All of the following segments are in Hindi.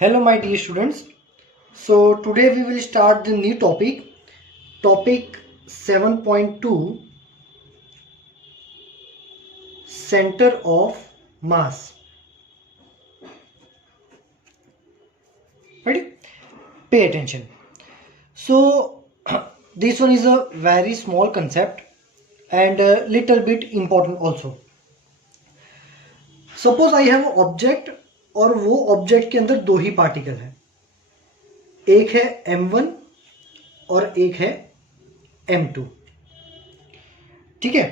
Hello my dear students. So today we will start the new topic 7.2 center of mass. Ready? Pay attention. So this one is a very small concept and a little bit important also. Suppose I have an object और वो ऑब्जेक्ट के अंदर दो ही पार्टिकल है, एक है m1 और एक है m2. ठीक है,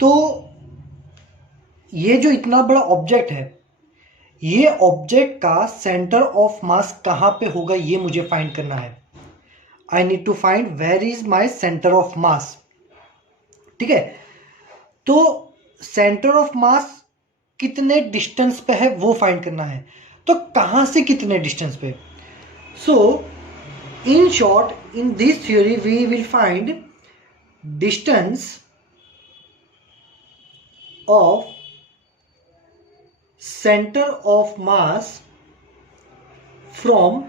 तो ये जो इतना बड़ा ऑब्जेक्ट है, ये ऑब्जेक्ट का सेंटर ऑफ मास कहाँ पे होगा ये मुझे फाइंड करना है. I need to find where is my centre of mass. ठीक है, तो सेंटर ऑफ मास कितने डिस्टेंस पे है वो फाइंड करना है. तो कहाँ से कितने डिस्टेंस पे. So in short in this theory we will find distance of centre of mass from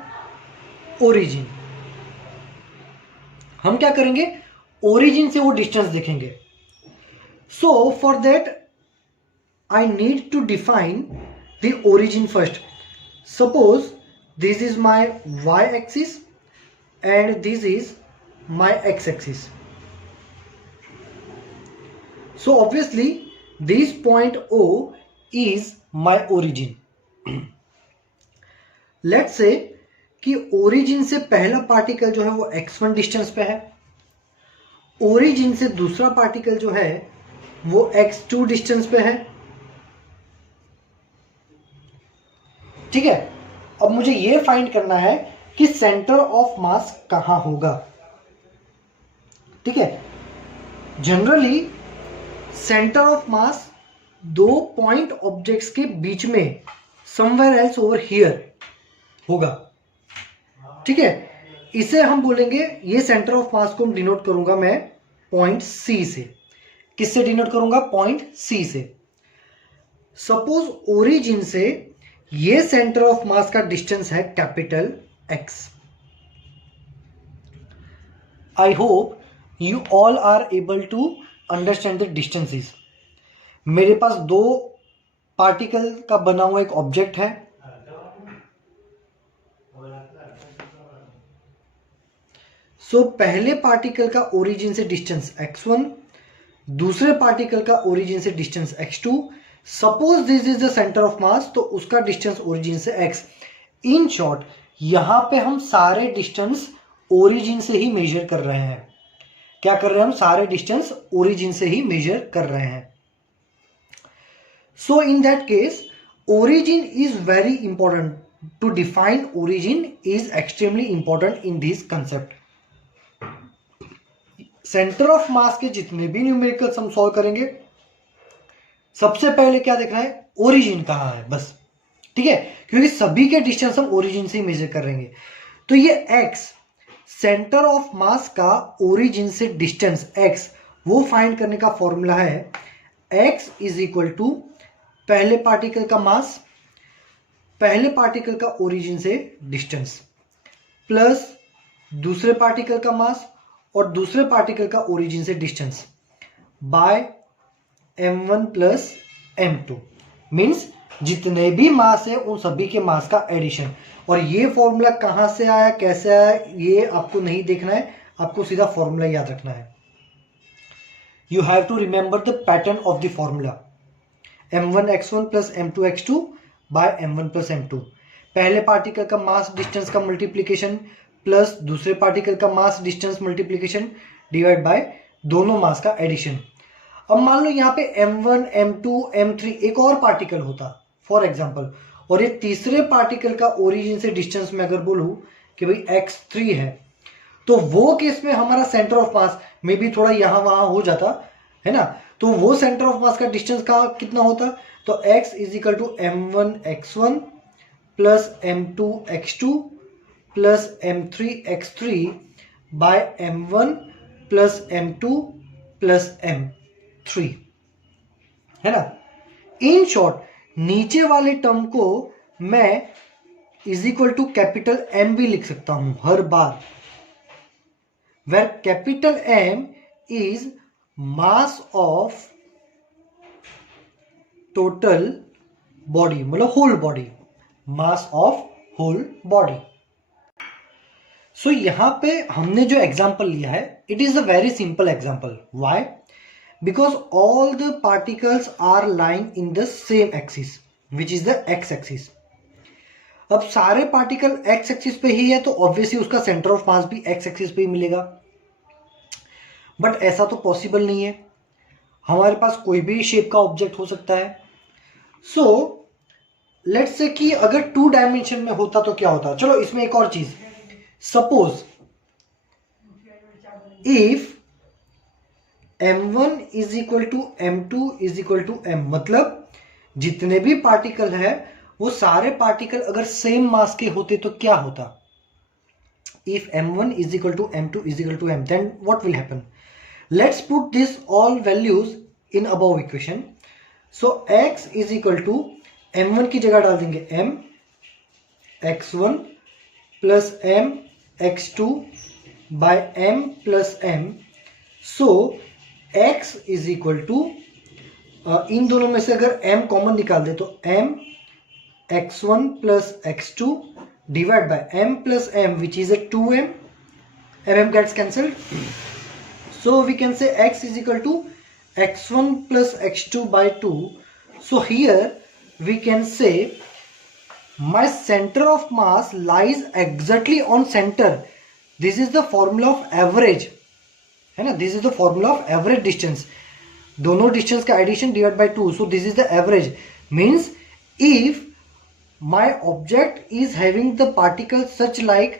origin. हम क्या करेंगे, ओरिजिन से वो डिस्टेंस देखेंगे. So for that I need to define the origin first. Suppose this is my y axis and this is my x axis. So obviously this point O is my origin. Let's say कि ओरिजिन से पहला पार्टिकल जो है वो x1 डिस्टेंस पे है, ओरिजिन से दूसरा पार्टिकल जो है वो x2 डिस्टेंस पे है. ठीक है, अब मुझे ये फाइंड करना है कि सेंटर ऑफ मास कहां होगा. ठीक है, जनरली सेंटर ऑफ मास दो पॉइंट ऑब्जेक्ट्स के बीच में समवेयर एल्स ओवर हियर होगा. ठीक है, इसे हम बोलेंगे, ये सेंटर ऑफ मास को हम डिनोट करूंगा मैं पॉइंट सी से. किससे डिनोट करूंगा, पॉइंट सी से. सपोज ओरिजिन से ये सेंटर ऑफ मास का डिस्टेंस है capital X. I hope you all are able to understand the distances. मेरे पास दो पार्टिकल का बना हुआ एक ऑब्जेक्ट है. सो पहले पार्टिकल का ओरिजिन से डिस्टेंस x1, दूसरे पार्टिकल का ओरिजिन से distance x2. Suppose this is the centre of mass, तो उसका डिस्टेंस ओरिजिन से x. इन शॉर्ट यहां पे हम सारे डिस्टेंस ओरिजिन से ही मेजर कर रहे हैं. क्या कर रहे हैं हम, सारे डिस्टेंस ओरिजिन से ही मेजर कर रहे हैं. So in that case origin is very important. To define origin is extremely important in this concept. Centre of mass के जितने भी न्यूमेरिकल्स हम सॉल्व करेंगे, सबसे पहले क्या देखना है, ओरिजिन कहां है बस. ठीक है, क्योंकि सभी के डिस्टेंस हम ओरिजिन से ही मेजर करेंगे. तो ये x सेंटर ऑफ मास का ओरिजिन से डिस्टेंस x, वो फाइंड करने का फॉर्मूला है x इज इक्वल टू पहले पार्टिकल का मास, पहले पार्टिकल का ओरिजिन से डिस्टेंस, प्लस दूसरे पार्टिकल का मास और दूसरे पार्टिकल का ओरिजिन से distance by m1 plus m2. Means जितने भी मास है उन सभी के मास का एडिशन. और ये फॉर्मूला कहां से आया, कैसे आया, ये आपको नहीं देखना है, आपको सीधा फॉर्मूला याद रखना है. You have to remember the pattern of the formula. m1 x1 plus m2 x2 by m1 plus m2. पहले पार्टिकल का मास डिस्टेंस का मल्टीप्लीकेशन प्लस दूसरे पार्टिकल का mass distance multiplication divide by दोनों मास का एडिशन. अब मान लो यहाँ पे m1 m2 m3 एक और पार्टिकल होता फॉर एग्जांपल, और ये तीसरे पार्टिकल का ओरिजिन से डिस्टेंस में अगर बोलूं कि भाई x3 है, तो वो केस में हमारा सेंटर ऑफ मास में भी थोड़ा यहां वहां हो जाता है ना. तो वो सेंटर ऑफ मास का डिस्टेंस का कितना होता, तो x is equal to m1 x1 plus m2 x2 plus m3 x3 by m1 plus m2 plus m3 है ना. इन शॉर्ट नीचे वाले टर्म को मैं is equal to capital M भी लिख सकता हूं हर बार, where capital M is mass of total body, मतलब whole body, mass of whole body. So यहां पे हमने जो एग्जांपल लिया है, it is a very simple example. Why? Because all the particles are lying in the same axis which is the x axis. अब सारे पार्टिकल एक्स एक्सिस पे ही है तो ऑब्वियसली उसका सेंटर ऑफ मास भी एक्स एक्सिस पे ही मिलेगा, बट ऐसा तो पॉसिबल नहीं है, हमारे पास कोई भी शेप का ऑब्जेक्ट हो सकता है। सो लेट्स से कि अगर 2 डायमेंशन में होता तो क्या होता। चलो इसमें एक और चीज, suppose if m1 is equal to m2 is equal to m, मतलब जितने भी पार्टिकल है वो सारे पार्टिकल अगर सेम मास के होते तो क्या होता। If m1 is equal to m2 is equal to m, then what will happen? Let's put this all values in above equation. So x is equal to m1 की जगह डाल देंगे m x1 plus m x2 by m plus m. So x is equal to इन दोनों में से अगर m कॉमन निकाल दे तो m x1 plus x2 divide by m plus m, which is a 2m. mm gets cancelled. So we can say x is equal to x1 plus x2 by 2. So here we can say my center of mass lies exactly on center. This is the formula of average, है ना, this is the formula of average distance, दोनों डिस्टेंस का addition divide by 2. So this is the average, means if my object is having the particles such like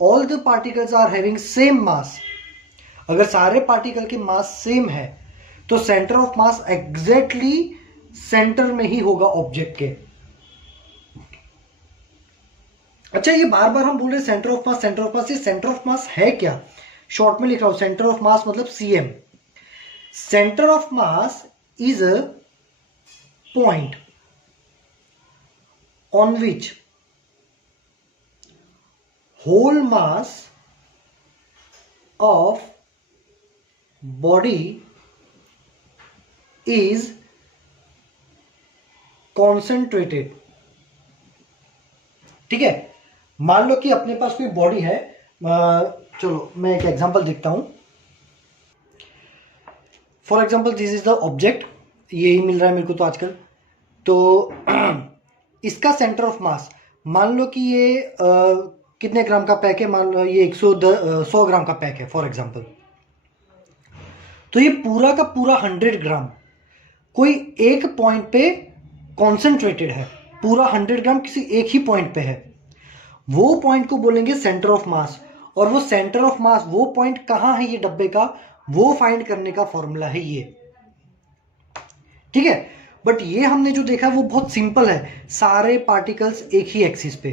all the particles are having same mass, अगर सारे पार्टिकल की मास सेम है तो centre of mass exactly centre में ही होगा ऑब्जेक्ट के। अच्छा, ये बार बार हम बोल रहे centre of mass, centre of मास, ये सेंटर ऑफ मास है क्या? शॉर्ट में लिख रहा हूं, सेंटर ऑफ मास मतलब CM. Centre of mass is a point on which whole mass of body is concentrated. ठीक है, मान लो कि अपने पास कोई बॉडी है, चलो मैं एक एग्जांपल देखता हूं। For example this is the object, यही मिल रहा है मेरे को तो आजकल। तो इसका सेंटर ऑफ मास मान लो कि ये कितने ग्राम का पैक है, मान लो ये 100 ग्राम का पैक है फॉर एग्जांपल। तो ये पूरा का पूरा 100 ग्राम कोई एक पॉइंट पे कॉन्सेंट्रेटेड है, पूरा 100 ग्राम किसी एक ही पॉइंट पे है, वो पॉइंट को बोलेंगे सेंटर ऑफ मास। और वो सेंटर ऑफ मास, वो पॉइंट कहाँ है ये डब्बे का, वो फाइंड करने का फॉर्मूला है ये। ठीक है, बट ये हमने जो देखा वो बहुत सिंपल है, सारे पार्टिकल्स एक ही एक्सिस पे।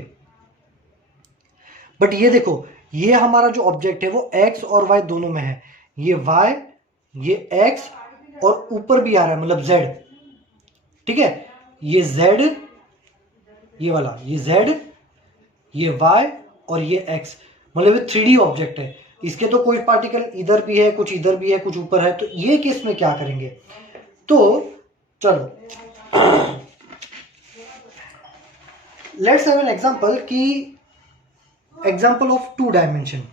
बट ये देखो, ये हमारा जो ऑब्जेक्ट है वो x और y दोनों में है, ये y, ये x और ऊपर भी आ रहा है मतलब z। ठीक है, ये z, ये वाला, ये z, ये y और ये x, मतलब ये 3D ऑब्जेक्ट है। इसके तो कोई पार्टिकल इधर भी है, कुछ इधर भी है, कुछ ऊपर है। तो ये केस में क्या करेंगे, तो चलो लेट्स हैव एन एग्जांपल की एग्जांपल ऑफ 2 डायमेंशन।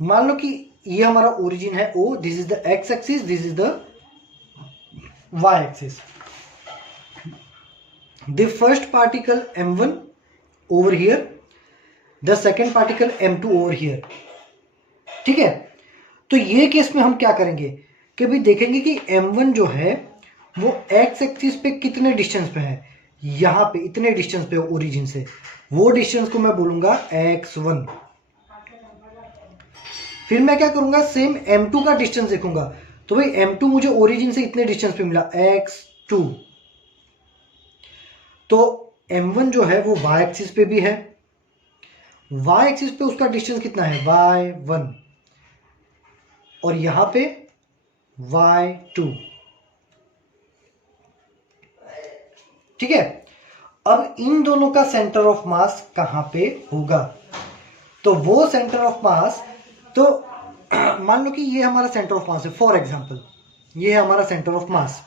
मान लो कि ये हमारा ओरिजिन है O, this is the x axis, this is the y axis. The first particle m1 over here, the second particle m2 over here. ठीक है, तो ये केस में हम क्या करेंगे कि भी देखेंगे कि m1 जो है वो x एक्सिस पे कितने डिस्टेंस पे है, यहां पे इतने डिस्टेंस पे ओरिजिन से, वो डिस्टेंस को मैं बोलूंगा x1। फिर मैं क्या करूंगा, सेम m2 का डिस्टेंस देखूंगा, तो भाई m2 मुझे ओरिजिन से इतने डिस्टेंस पे मिला x2, तो m1 जो है वो y एक्सिस पे भी है, y एक्सिस पे उसका डिस्टेंस कितना है y1, और यहां पे y2। ठीक है, अब इन दोनों का सेंटर ऑफ मास कहां पे होगा? तो वो सेंटर ऑफ मास, तो मान लो कि ये हमारा सेंटर ऑफ मास है, फॉर एग्जांपल ये है हमारा सेंटर ऑफ मास।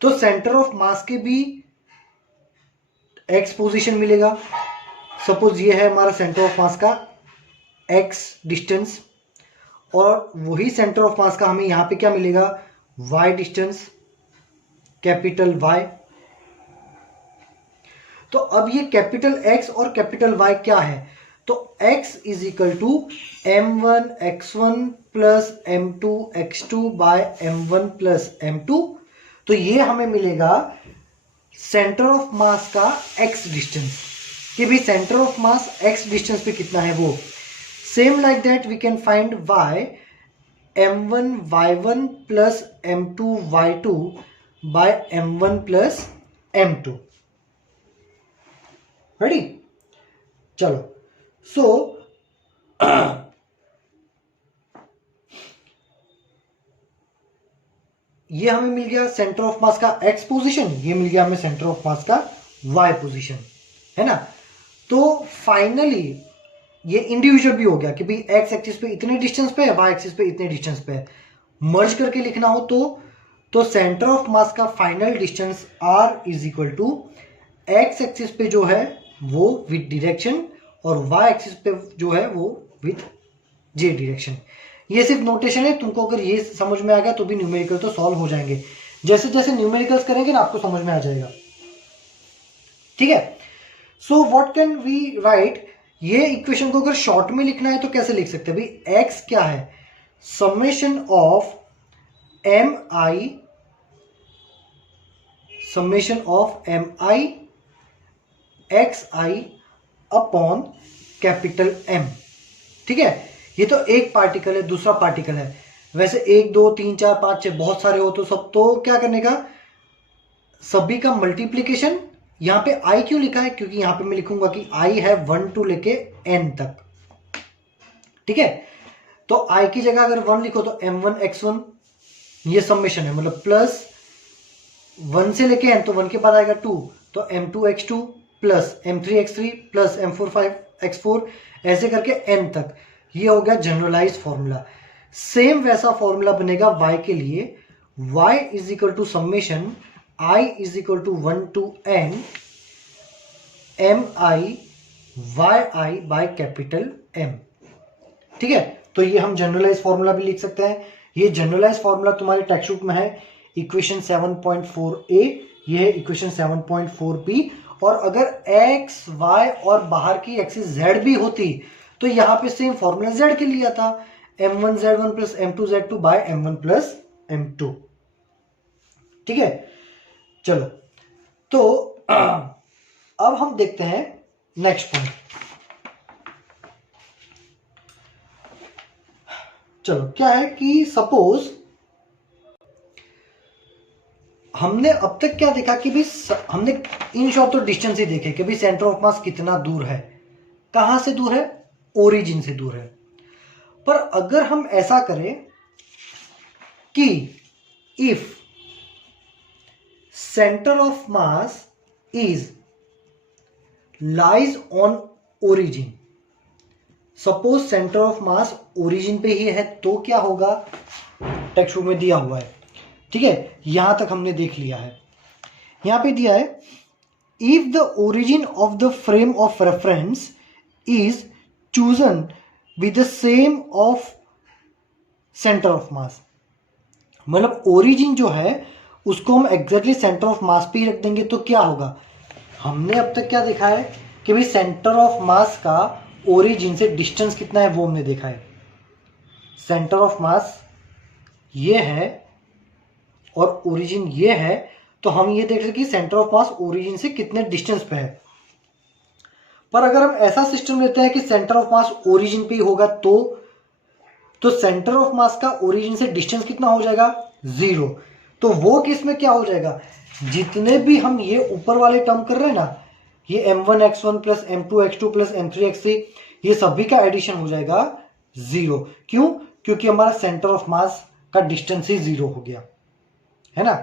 तो सेंटर ऑफ मास के भी एक्स पोजीशन मिलेगा। सपोज ये है हमारा सेंटर ऑफ मास का एक्स डिस्टेंस, और वही सेंटर ऑफ मास का हमें यहां पे क्या मिलेगा? Y distance, capital Y. तो अब ये कैपिटल एक्स और कैपिटल वाई क्या है? तो x is equal to m1 x1 plus m2 x2 by m1 plus m2। तो ये हमें मिलेगा सेंटर ऑफ मास का x डिस्टेंस, कि भी centre of mass x distance पे कितना है वो। Same like that we can find y m1 y1 plus m2 y2 by m1 plus m2। Ready? चलो, सो ये हमें मिल गया सेंटर ऑफ मास का x पोजीशन, ये मिल गया हमें सेंटर ऑफ मास का y पोजीशन, है ना। तो फाइनली ये इंडिविजुअल भी हो गया कि भाई x एक्सिस पे इतने डिस्टेंस पे है, y एक्सिस पे इतने डिस्टेंस पे है। मर्ज करके लिखना हो तो सेंटर ऑफ मास का final distance r is equal to x axis पे जो है वो विद डायरेक्शन, और y एक्सिस पे जो है वो विथ j डायरेक्शन। ये सिर्फ नोटेशन है, तुमको अगर ये समझ में आ गया तो भी न्यूमेरिकल तो सॉल्व हो जाएंगे। जैसे जैसे न्यूमेरिकल्स करेंगे ना आपको समझ में आ जाएगा, ठीक है। So what can we write? ये इक्वेशन को अगर शॉर्ट में लिखना है तो कैसे लिख सकते हैं भाई? x क्या है? Summation of mi xi upon capital M, ठीक है। ये तो एक पार्टिकल है, दूसरा पार्टिकल है। वैसे 1 2 3 4 5 6 बहुत सारे हो तो सब तो क्या करने का, सभी का मल्टीप्लीकेशन। यहां पे i क्यों लिखा है? क्योंकि यहां पे मैं लिखूंगा कि i है 1 to लेके n तक, ठीक है। तो i की जगह अगर 1 लिखो तो m1 x1 ये समेशन है, मतलब प्लस 1 से लेके n, तो 1 के बाद आएगा 2, तो m2 x2 plus m3 x3 plus m4 x4 ऐसे करके n तक। ये हो गया जनरलाइज फॉर्मूला। सेम वैसा फॉर्मूला बनेगा y के लिए, y is equal to summation i is equal to 1 to n mi yi by capital M, ठीक है। तो ये हम जनरलाइज फॉर्मूला भी लिख सकते हैं। ये जनरलाइज फॉर्मूला तुम्हारे टेक्स्ट बुक में है इक्वेशन 7.4a, ये है इक्वेशन 7.4b। और अगर x y और बाहर की एक्सिस z भी होती तो यहां पे सेम फॉर्मूला z के लिए आता, m1 z1 plus m2 z2 bye m1 plus m2, ठीक है। चलो, तो अब हम देखते हैं नेक्स्ट पॉइंट। चलो, क्या है कि सपोज हमने अब तक क्या देखा कि भी हमने इन शॉर्ट तो डिस्टेंस ही देखे कि भी सेंटर ऑफ मास कितना दूर है। कहां से दूर है? ओरिजिन से दूर है। पर अगर हम ऐसा करें कि if centre of mass is lies on origin, suppose centre of mass origin पे ही है, तो क्या होगा? टेक्स्ट बुक में दिया हुआ है, ठीक है। यहां तक हमने देख लिया है। यहां पे दिया है if the origin of the frame of reference is chosen with the same of centre of मास, मतलब ओरिजिन जो है उसको हम एग्जैक्टली सेंटर ऑफ मास पे ही रख देंगे तो क्या होगा? हमने अब तक क्या देखा है कि भाई सेंटर ऑफ मास का ओरिजिन से डिस्टेंस कितना है वो हमने देखा है। सेंटर ऑफ मास ये है और ओरिजिन ये है, तो हम ये देख सकते हैं कि सेंटर ऑफ मास ओरिजिन से कितने डिस्टेंस पे है। पर अगर हम ऐसा सिस्टम लेते हैं कि सेंटर ऑफ मास ओरिजिन पे ही होगा तो सेंटर ऑफ मास का ओरिजिन से डिस्टेंस कितना हो जाएगा? 0। तो वो केस में क्या हो जाएगा? जितने भी हम ये ऊपर वाले टर्म कर रहे हैं ना, ये m1 x1 plus m2 x2 plus m3 x3, ये सभी का एडिशन हो जाएगा 0। क्यों? क्योंकि हमारा सेंटर ऑफ मास का डिस्टेंस ही 0 हो गया, है ना।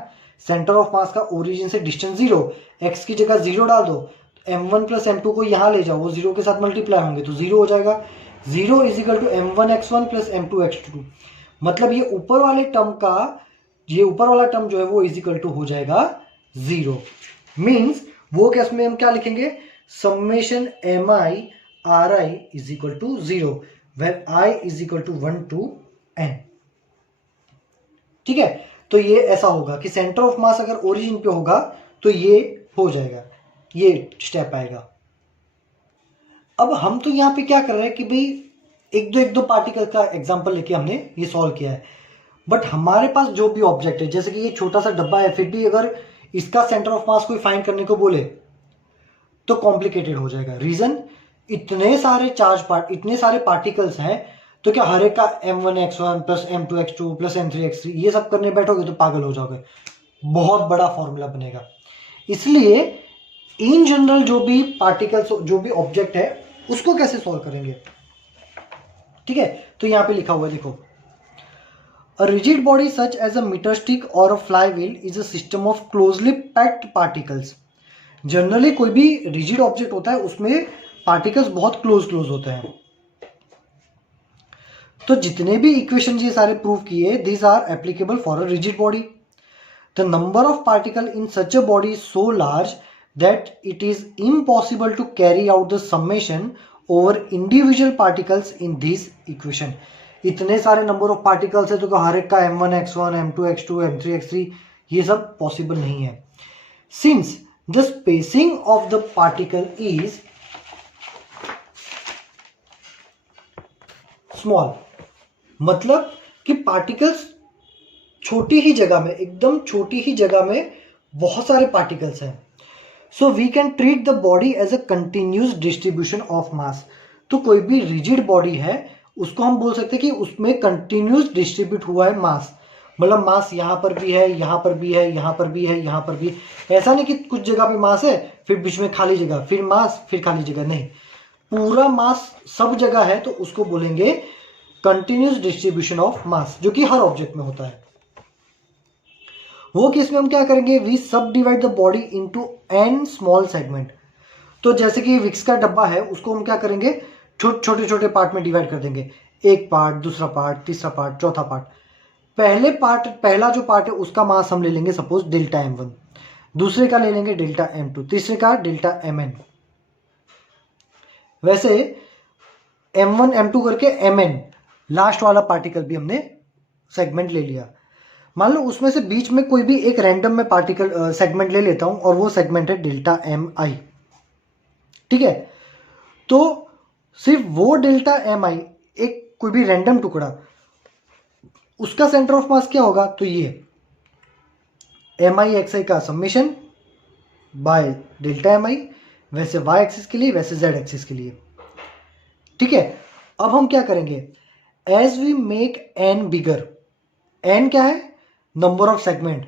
सेंटर ऑफ मास का ओरिजिन से डिस्टेंस 0, x की जगह 0 डाल दो, m1 प्लस m2 को यहाँ ले जाओ, वो 0 के साथ मल्टीप्लाई होंगे तो 0 हो जाएगा। 0 is equal to m1x1 plus m2x2, मतलब ये ऊपर वाले टर्म का, ये ऊपर वाला टर्म जो है वो इज इक्वल टू हो जाएगा 0। मीन्स वो केस में हम क्या लिखेंगे, summation mi ri is equal to 0 where i is equal to 1 to n। ठीक है, तो ये ऐसा होगा कि सेंटर ऑफ मास अगर ओरिजिन पे होगा तो ये हो जाएगा, ये स्टेप आएगा। अब हम तो यहां पे क्या कर रहे हैं कि भाई एक दो पार्टिकल का एग्जांपल लेके हमने ये सॉल्व किया है, बट हमारे पास जो भी ऑब्जेक्ट है, जैसे कि ये छोटा सा डब्बा है, फिर भी अगर इसका सेंटर ऑफ मास कोई फाइंड करने को बोले तो कॉम्प्लिकेटेड हो जाएगा। रीजन, इतने सारे पार्टिकल्स हैं, तो क्या हर एक का m1x1 plus m2x2 plus m3x3 ये सब करने बैठोगे तो पागल हो जाओगे, बहुत बड़ा फॉर्मूला बनेगा। इसलिए इन जनरल जो भी पार्टिकल्स, जो भी ऑब्जेक्ट है, उसको कैसे सॉल्व करेंगे। ठीक है, तो यहां पे लिखा हुआ है, देखो, a rigid body such as a metre stick और a fly wheel is a system of closely packed particles. Generally कोई भी रिजिड ऑब्जेक्ट होता है उसमें पार्टिकल्स बहुत क्लोज होते हैं। तो जितने भी इक्वेशन ये सारे प्रूव किए, these are applicable for a rigid body. The number of particle in such a body is so large that it is impossible to carry out the summation over individual particles in this equation। इतने सारे नंबर ऑफ पार्टिकल्स है तो हर एक का m1x1 m2x2 m3x3 ये सब पॉसिबल नहीं है। Since the spacing of the particle is small, मतलब कि पार्टिकल्स छोटी ही जगह में, एकदम छोटी ही जगह में बहुत सारे पार्टिकल्स हैं। So we can treat the body as a continuous distribution of mass. तो कोई भी रिजिड बॉडी है उसको हम बोल सकते हैं कि उसमें कंटिन्यूस डिस्ट्रीब्यूट हुआ है मास, मतलब मास यहाँ पर भी है, यहाँ पर भी है, यहाँ पर भी है, यहाँ पर भी। ऐसा नहीं कि कुछ जगह पे मास है फिर बीच में खाली जगह, फिर मास फिर खाली जगह, नहीं, पूरा मास सब जगह है, तो उसको बोलेंगे कंटिन्यूस डिस्ट्रीब्यूशन ऑफ मास, जो कि हर ऑब्जेक्ट में होता है। वो केस में हम क्या करेंगे, वी सब divide the body into n small segment. तो जैसे कि विक्स का डब्बा है, उसको हम क्या करेंगे, छोटे छोटे पार्ट में डिवाइड कर देंगे, एक पार्ट, दूसरा पार्ट, तीसरा पार्ट, चौथा पार्ट। पहला जो पार्ट है उसका मास हम ले लेंगे सपोज डेल्टा m1, दूसरे का ले लेंगे डेल्टा m2, तीसरे का डेल्टा mn। वैसे m1 m2 करके mn लास्ट वाला पार्टिकल भी हमने सेगमेंट ले लिया। मान लो उसमें से बीच में कोई भी एक रैंडम में पार्टिकल सेगमेंट ले लेता हूं और वो सेगमेंट है डेल्टा mi। ठीक है, तो सिर्फ वो डेल्टा mi, एक कोई भी रैंडम टुकड़ा, उसका सेंटर ऑफ मास क्या होगा, तो ये mi xi का समेशन बाय डेल्टा mi, वैसे y एक्सिस के लिए, वैसे z एक्सिस के लिए। ठीक है, अब हम क्या करेंगे, as we make n bigger, n क्या है, नंबर ऑफ सेगमेंट,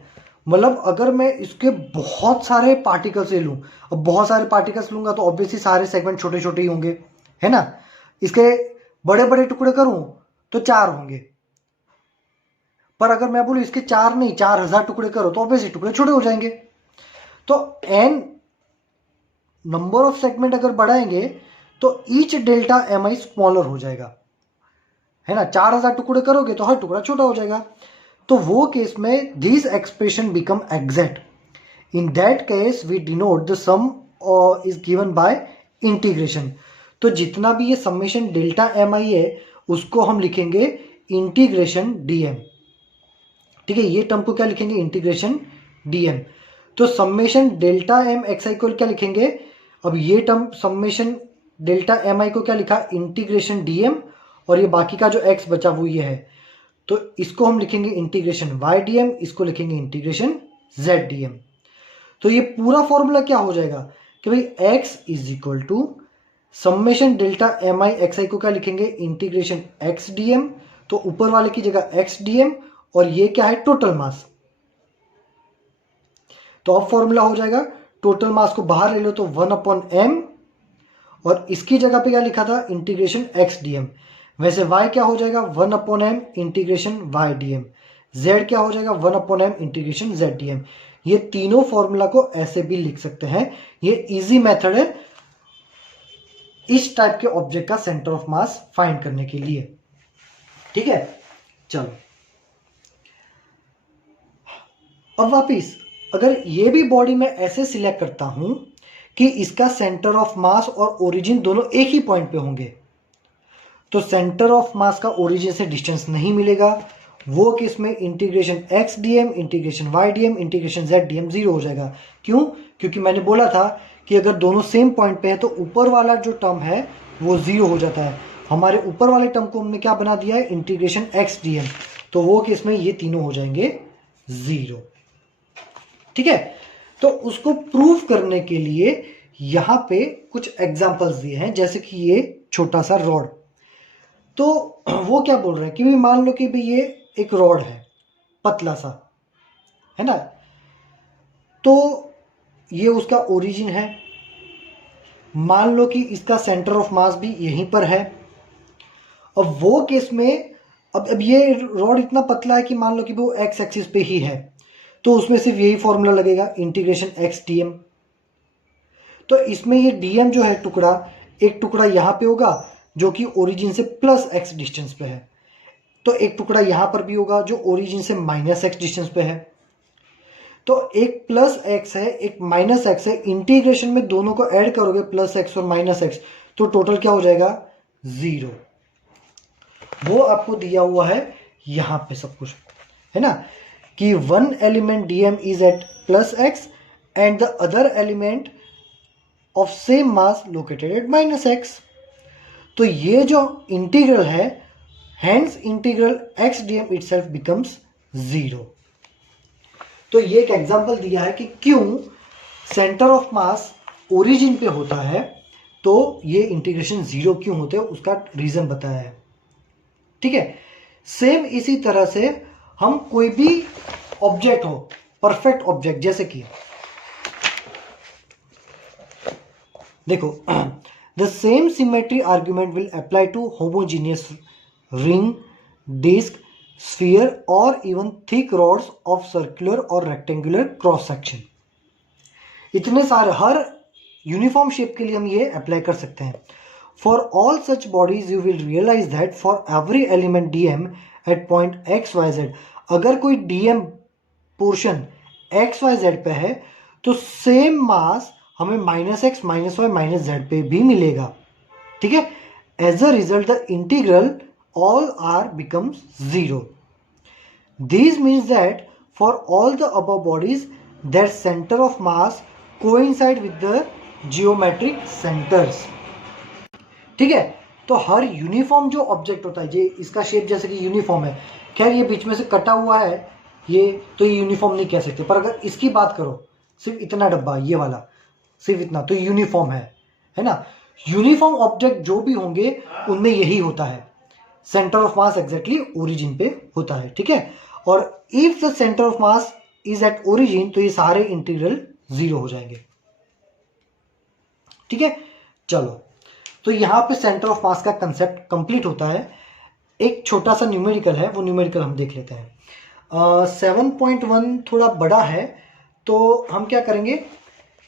मतलब अगर मैं इसके बहुत सारे पार्टिकल्स ले लूं, अब बहुत सारे पार्टिकल्स लूंगा तो ऑब्वियसली सारे सेगमेंट छोटे छोटे ही होंगे, है ना। इसके बड़े बड़े टुकड़े करूं तो 4 होंगे, पर अगर मैं बोलूं इसके 4 नहीं 4000 टुकड़े करो तो ऑब्वियसली टुकड़े छोटे हो जाएंगे। तो n नंबर ऑफ सेगमेंट अगर बढ़ाएंगे तो ईच डेल्टा mi स्मॉलर हो जाएगा, है ना। 4000 टुकड़े करोगे तो हर टुकड़ा छोटा हो जाएगा। तो वो केस में this expression become exact. In that case we denote the sum is given by integration. तो जितना भी ये समेशन डेल्टा mi है उसको हम लिखेंगे इंटीग्रेशन dm। ठीक है, ये टर्म को क्या लिखेंगे, इंटीग्रेशन dm। तो समेशन डेल्टा m xi को क्या लिखेंगे, अब ये टर्म समेशन डेल्टा mi को क्या लिखा, इंटीग्रेशन dm, और ये बाकी का जो x बचा वो ये है, तो इसको हम लिखेंगे इंटीग्रेशन y dm, इसको लिखेंगे इंटीग्रेशन z dm। तो ये पूरा फॉर्मूला क्या हो जाएगा कि भाई x is equal to summation delta mi xi को क्या लिखेंगे, इंटीग्रेशन x dm, तो ऊपर वाले की जगह x dm, और ये क्या है, टोटल मास। तो अब फॉर्मूला हो जाएगा, टोटल मास को बाहर ले लो तो 1/m, और इसकी जगह पे क्या लिखा था, इंटीग्रेशन x dm। वैसे y क्या हो जाएगा, 1/m integration y dm। z क्या हो जाएगा 1/m इंटीग्रेशन ZDM। ये तीनों फॉर्मूला को ऐसे भी लिख सकते हैं। ये इजी मेथड है इस टाइप के ऑब्जेक्ट का सेंटर ऑफ मास फाइंड करने के लिए। ठीक है, चलो अब वापिस अगर ये भी बॉडी में ऐसे सिलेक्ट करता हूं कि इसका सेंटर ऑफ मास और ओरिजिन दोनों एक ही पॉइंट पे होंगे, तो सेंटर ऑफ मास का ओरिजिन से डिस्टेंस नहीं मिलेगा। वो केस में integration X dm, integration Y dm, integration Z dm zero हो जाएगा। क्यों? क्योंकि मैंने बोला था कि अगर दोनों सेम पॉइंट पे है तो ऊपर वाला जो टर्म है वो जीरो हो जाता है। हमारे ऊपर वाले टर्म को हमने क्या बना दिया है, इंटीग्रेशन एक्स डीएम, तो वो केस में ये तीनों हो जाएंगे जीरो। ठीक है, तो उसको प्रूव करने के लिए यहां पे कुछ एग्जांपल्स दिए हैं, जैसे कि ये छोटा सा रॉड। तो वो क्या बोल रहे हैं कि भी मान लो कि भी ये एक रॉड है पतला सा, है ना, तो ये उसका ओरिजिन है। मान लो कि इसका सेंटर ऑफ मास भी यहीं पर है। अब वो केस में अब ये रॉड इतना पतला है कि मान लो कि वो एक्स एक्सिस पे ही है, तो उसमें सिर्फ यही फॉर्मूला लगेगा, इंटीग्रेशन एक्स डीएम। तो इसमें ये डीएम जो है टुकड़ा, एक टुकड़ा यहां पे होगा जो कि ओरिजिन से प्लस एक्स डिस्टेंस पे है, तो एक टुकड़ा यहां पर भी होगा जो ओरिजिन से माइनस एक्स डिस्टेंस पे है। तो एक प्लस एक्स है, एक माइनस एक्स है, इंटीग्रेशन में दोनों को ऐड करोगे प्लस एक्स और माइनस एक्स, तो टोटल क्या हो जाएगा जीरो। वो आपको दिया हुआ है यहां पे सब कुछ, है ना, कि one element dm is at plus X and the other element of same mass located at minus X. तो ये जो इंटीग्रल है, hence integral X dm itself becomes zero. तो ये एक एग्जांपल दिया है कि क्यों सेंटर ऑफ मास ओरिजिन पे होता है तो ये इंटीग्रेशन जीरो क्यों होते हैं, उसका रीजन बताया है। ठीक है, सेम इसी तरह से हम कोई भी ऑब्जेक्ट हो, परफेक्ट ऑब्जेक्ट, जैसे कि देखो the same symmetry argument will apply to homogeneous ring, disc, sphere or even thick rods of circular or rectangular cross section। इतने सारे हर यूनिफॉर्म शेप के लिए हम ये अप्लाई कर सकते हैं। For all such bodies you will realise that for every element dm at point X Y Z, अगर कोई dm portion X Y Z पे है तो सेम मास हमें minus X minus Y minus Z पे भी मिलेगा। ठीक है, as a result the integral all r becomes zero. This means that for all the above bodies their center of mass coincide with the geometric centers। ठीक है, तो हर यूनिफॉर्म जो ऑब्जेक्ट होता है, ये इसका शेप जैसे कि यूनिफॉर्म है, खैर ये बीच में से कटा हुआ है ये, तो ये यूनिफॉर्म नहीं कह सकते, पर अगर इसकी बात करो सिर्फ इतना डब्बा ये वाला सिर्फ इतना, तो यूनिफॉर्म है ना। यूनिफॉर्म ऑब्जेक्ट जो भी होंगे उनमें यही होता है, centre of mass exactly origin पे होता है। ठीक है, और if the centre of mass is at origin तो ये सारे इंटीग्रल जीरो हो जाएंगे। ठीक है, चलो तो यहां पे सेंटर ऑफ मास का कंसेप्ट कंप्लीट होता है। एक छोटा सा न्यूमेरिकल है, वो न्यूमेरिकल हम देख लेते हैं। 7.1 थोड़ा बड़ा है, तो हम क्या करेंगे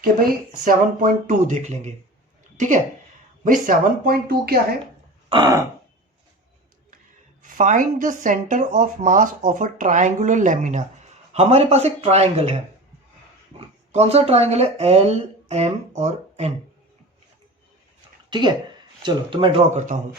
कि भाई 7.2 देख लेंगे। ठीक है भाई, 7.2 क्या है, find the centre of mass of a triangular lamina. हमारे पास एक ट्रायंगल है, कौन सा ट्रायंगल है, एल एम और एन। ठीक है, चलो तो मैं ड्रॉ करता हूं।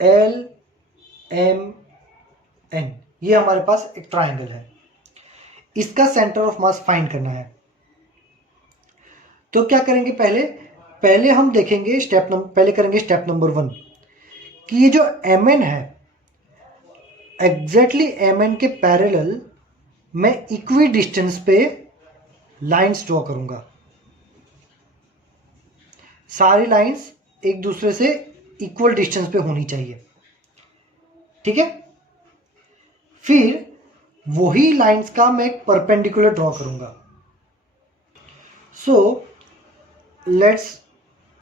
एल एम एन, ये हमारे पास एक ट्रायंगल है, इसका सेंटर ऑफ मास फाइंड करना है। तो क्या करेंगे, पहले हम देखेंगे पहले करेंगे स्टेप नंबर 1 कि ये जो एम एन है एग्जैक्टली एम एन के पैरेलल मैं इक्वी डिस्टेंस पे लाइंस ड्रॉ करूंगा। सारी लाइंस एक दूसरे से इक्वल डिस्टेंस पे होनी चाहिए। ठीक है, फिर वही लाइंस का मैं एक परपेंडिकुलर ड्रॉ करूंगा। सो let's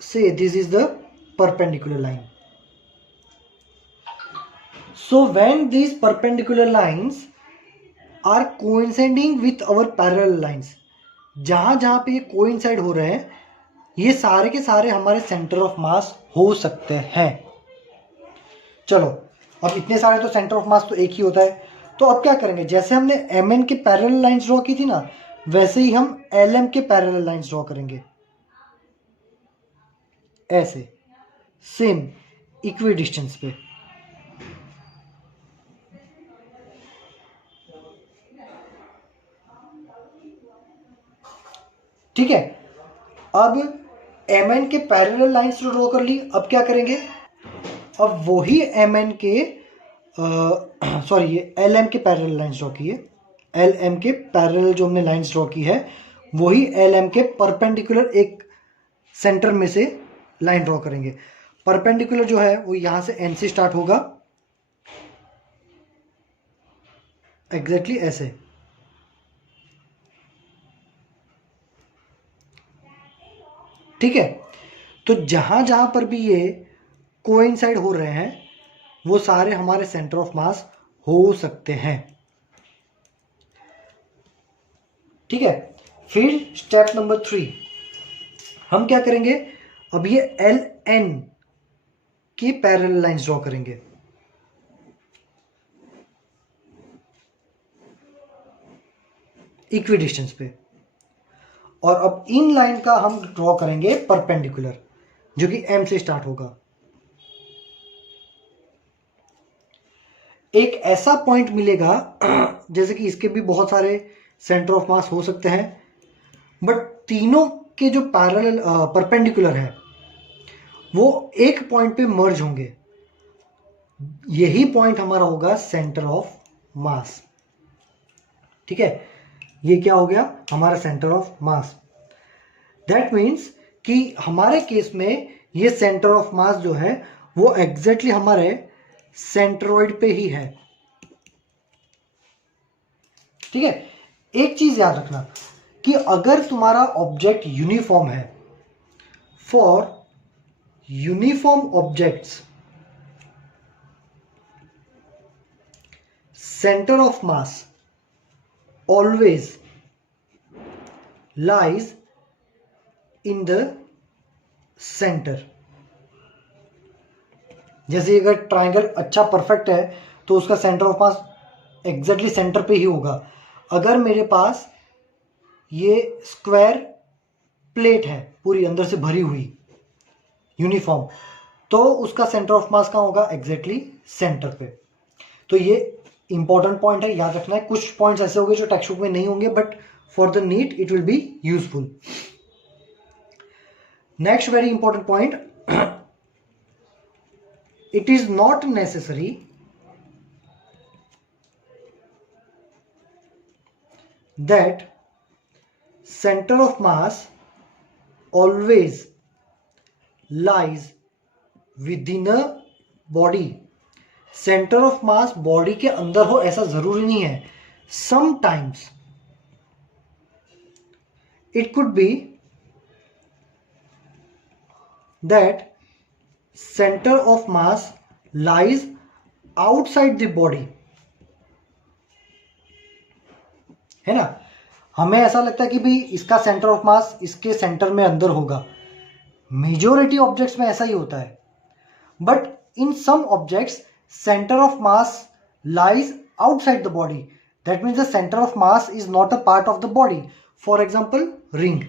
say this is the perpendicular line. So when these perpendicular lines are coinciding with our parallel lines, जहां जहां पे ये कोइंसाइड हो रहे हैं, ये सारे के सारे हमारे सेंटर ऑफ मास हो सकते हैं. चलो, अब इतने सारे तो सेंटर ऑफ मास तो एक ही होता है, तो अब क्या करेंगे, जैसे हमने एम एन के पैरेलल लाइंस ड्रॉ की थी ना, वैसे ही हम एल एम के पैरेलल लाइंस ड्रॉ करेंगे, ऐसे सेम इक्वी डिस्टेंस पे. ठीक है, अब एम एन के पैरेलल लाइंस ड्रॉ कर ली. अब क्या करेंगे, अब वही एम एन के सॉरी ये एल एम के पैरेलल लाइंस ड्रॉ की है. एल एम के पैरेलल जो हमने लाइंस ड्रॉ की है, वही एल एम के परपेंडिकुलर एक सेंटर में से लाइन ड्रॉ करेंगे. परपेंडिकुलर जो है वो यहां से एन से स्टार्ट होगा, एग्जैक्टली ऐसे. ठीक है, तो जहां जहां पर भी ये कोइंसाइड हो रहे हैं, वो सारे हमारे सेंटर ऑफ मास हो सकते हैं. ठीक है, फिर स्टेप नंबर 3 हम क्या करेंगे, अब ये एल एन की पैरेलल लाइंस ड्रॉ करेंगे. इक्वी डिस्टेंस पे, और अब इन लाइन का हम ड्रॉ करेंगे परपेंडिकुलर, जो कि एम से स्टार्ट होगा. एक ऐसा पॉइंट मिलेगा, जैसे कि इसके भी बहुत सारे सेंटर ऑफ मास हो सकते हैं, बट तीनों के जो पैरेलल परपेंडिकुलर है वो एक पॉइंट पे मर्ज होंगे. यही पॉइंट हमारा होगा सेंटर ऑफ मास. ठीक है, ये क्या हो गया, हमारा centre of mass. That means कि हमारे केस में ये सेंटर ऑफ मास जो है वो एग्जैक्टली हमारे सेंट्रोइड पे ही है. ठीक है, एक चीज याद रखना कि अगर तुम्हारा ऑब्जेक्ट यूनिफॉर्म है, for uniform objects centre of mass always lies in the centre. जैसे अगर ट्राइंगल अच्छा परफेक्ट है तो उसका centre of mass exactly centre पे ही होगा. अगर मेरे पास ये स्क्वायर प्लेट है पूरी अंदर से भरी हुई यूनिफॉर्म, तो उसका सेंटर ऑफ मास कहाँ होगा, एग्जैक्टली सेंटर पे. तो ये इंपॉर्टेंट पॉइंट है, याद रखना है. कुछ पॉइंट्स ऐसे होंगे जो टेक्स्ट बुक में नहीं होंगे, but for the NEET it will be useful. Next very important point, it is not necessary that center of mass always lies within a body. Centre of mass body के अंदर हो ऐसा जरूरी नहीं है. Sometimes it could be that center of mass lies outside the body. है ना, हमें ऐसा लगता है कि भाई इसका सेंटर ऑफ मास इसके सेंटर में अंदर होगा. मेजॉरिटी ऑब्जेक्ट्स में ऐसा ही होता है, but in some objects centre of mass lies outside the body. That means the centre of mass is not a part of the body. For example ring.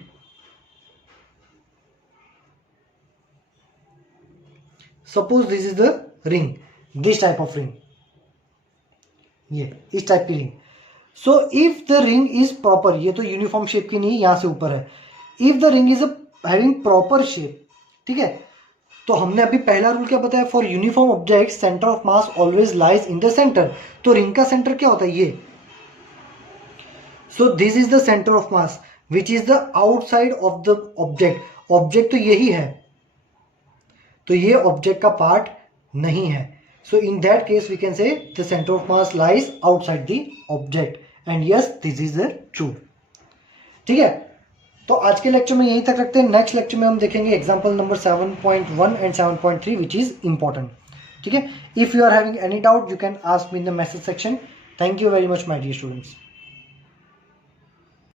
Suppose this is the ring, this type of ring, ये इस टाइप की ring. So if the ring is proper, ये तो यूनिफॉर्म शेप की नहीं, यहां से ऊपर है. If the ring is having proper shape, ठीक है, तो हमने अभी पहला रूल क्या बताया, for uniform object centre of mass always lies in the centre. तो रिंग का सेंटर क्या होता है, ये. So this is the centre of mass which is the outside of the object. Object तो यही है, तो ये ऑब्जेक्ट का पार्ट नहीं है. So in that case we can say the centre of mass lies outside the object, and yes this is the true. ठीक है, तो तो आज के लेक्चर में यहीं तक रखते हैं। नेक्स्ट लेक्चर में हम देखेंगे example number 7.1 and 7.3 which is important. ठीक है, if you are having any doubt you can ask me in the message section. Thank you very much my dear students.